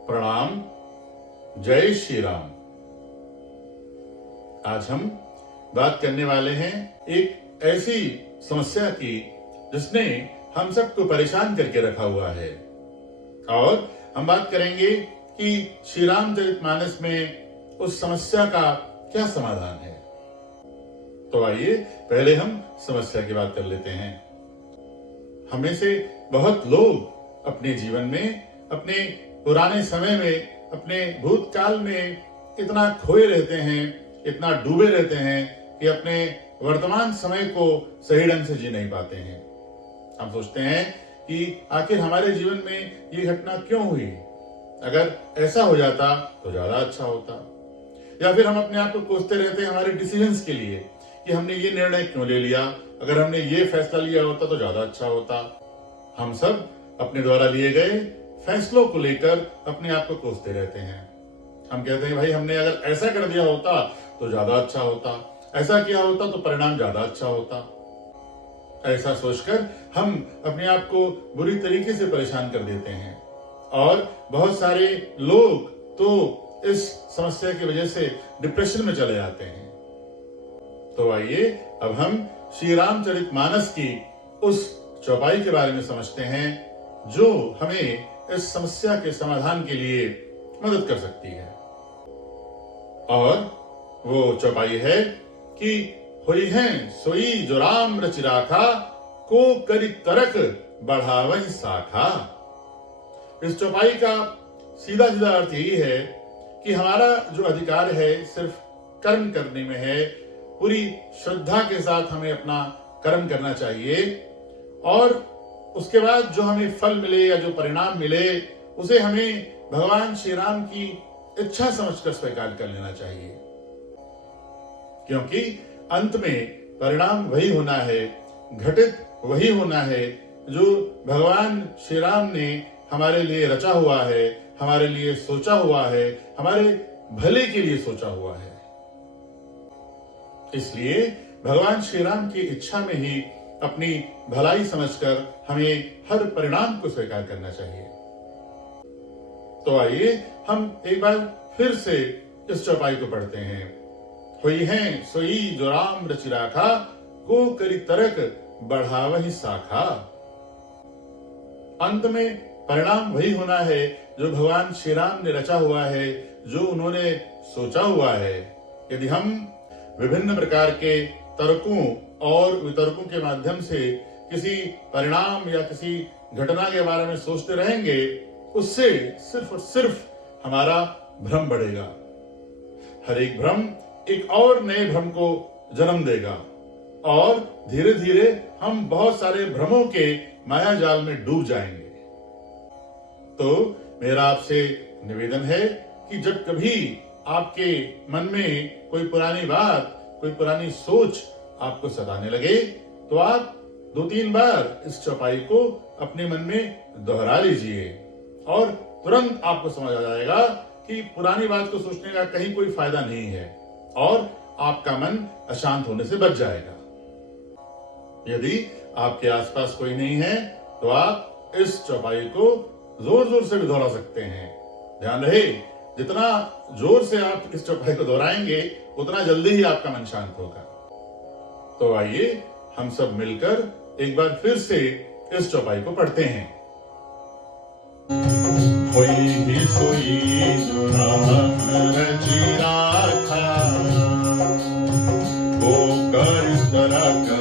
प्रणाम। जय श्री राम। आज हम बात करने वाले हैं एक ऐसी समस्या की जिसने हम सबको परेशान करके रखा हुआ है, और हम बात करेंगे कि श्री रामचरितमानस में उस समस्या का क्या समाधान है। तो आइए पहले हम समस्या की बात कर लेते हैं। हमें से बहुत लोग अपने जीवन में, अपने पुराने समय में, अपने भूतकाल में इतना खोए रहते हैं, इतना डूबे रहते हैं कि अपने वर्तमान समय को सही ढंग से जी नहीं पाते हैं। हम सोचते हैं कि आखिर हमारे जीवन में ये घटना क्यों हुई, अगर ऐसा हो जाता तो ज्यादा अच्छा होता। या फिर हम अपने आप को कोसते रहते हैं हमारे डिसीजंस के लिए कि हमने ये निर्णय क्यों ले लिया, अगर हमने ये फैसला लिया होता तो ज्यादा अच्छा होता। हम सब अपने द्वारा लिए गए फैसलों को लेकर अपने आप को कोसते रहते हैं। हम कहते हैं भाई हमने अगर ऐसा कर दिया होता तो ज्यादा अच्छा होता, ऐसा किया होता तो परिणाम ज्यादा अच्छा होता। ऐसा सोचकर हम अपने आप को बुरी तरीके से परेशान कर देते हैं, और बहुत सारे लोग तो इस समस्या की वजह से डिप्रेशन में चले जाते हैं। तो आइए अब हम श्री रामचरितमानस की उस चौपाई के बारे में समझते हैं जो हमें इस समस्या के समाधान के लिए मदद कर सकती है। और वो चौपाई है कि हुई हैं सोई जो राम रचि राखा, को करि तरक बढ़ावहि शाखा। इस चौपाई का सीधा सीधा अर्थ यही है कि हमारा जो अधिकार है सिर्फ कर्म करने में है। पूरी श्रद्धा के साथ हमें अपना कर्म करना चाहिए, और उसके बाद जो हमें फल मिले या जो परिणाम मिले उसे हमें भगवान श्री राम की इच्छा समझकर स्वीकार कर लेना चाहिए, क्योंकि अंत में परिणाम वही होना है, घटित वही होना है जो भगवान श्री राम ने हमारे लिए रचा हुआ है, हमारे लिए सोचा हुआ है, हमारे भले के लिए सोचा हुआ है। इसलिए भगवान श्री राम की इच्छा में ही अपनी भलाई समझकर हमें हर परिणाम को स्वीकार करना चाहिए। तो आइए हम एक बार फिर से इस चौपाई को पढ़ते हैं। हुई हैं सोई जो राम रचि राखा, को करि तरक बढ़ावहि शाखा। अंत में परिणाम वही होना है जो भगवान श्री राम ने रचा हुआ है, जो उन्होंने सोचा हुआ है। यदि हम विभिन्न प्रकार के तर्कों और वितर्कों के माध्यम से किसी परिणाम या किसी घटना के बारे में सोचते रहेंगे, उससे सिर्फ और सिर्फ हमारा भ्रम बढ़ेगा। हर एक भ्रम एक और नए भ्रम को जन्म देगा, और धीरे धीरे हम बहुत सारे भ्रमों के माया जाल में डूब जाएंगे। तो मेरा आपसे निवेदन है कि जब कभी आपके मन में कोई पुरानी बात, कोई पुरानी सोच आपको सताने लगे, तो आप 2-3 बार इस चौपाई को अपने मन में दोहरा लीजिए, और तुरंत आपको समझ आ जाएगा कि पुरानी बात को सोचने का कहीं कोई फायदा नहीं है, और आपका मन अशांत होने से बच जाएगा। यदि आपके आसपास कोई नहीं है तो आप इस चौपाई को जोर जोर से भी दोहरा सकते हैं। ध्यान रहे, जितना जोर से आप इस चौपाई को दोहराएंगे उतना जल्दी ही आपका मन शांत होगा। तो आइए हम सब मिलकर एक बार फिर से इस चौपाई को पढ़ते हैं। होई सोई जो राम रचि राखा, को करि तरक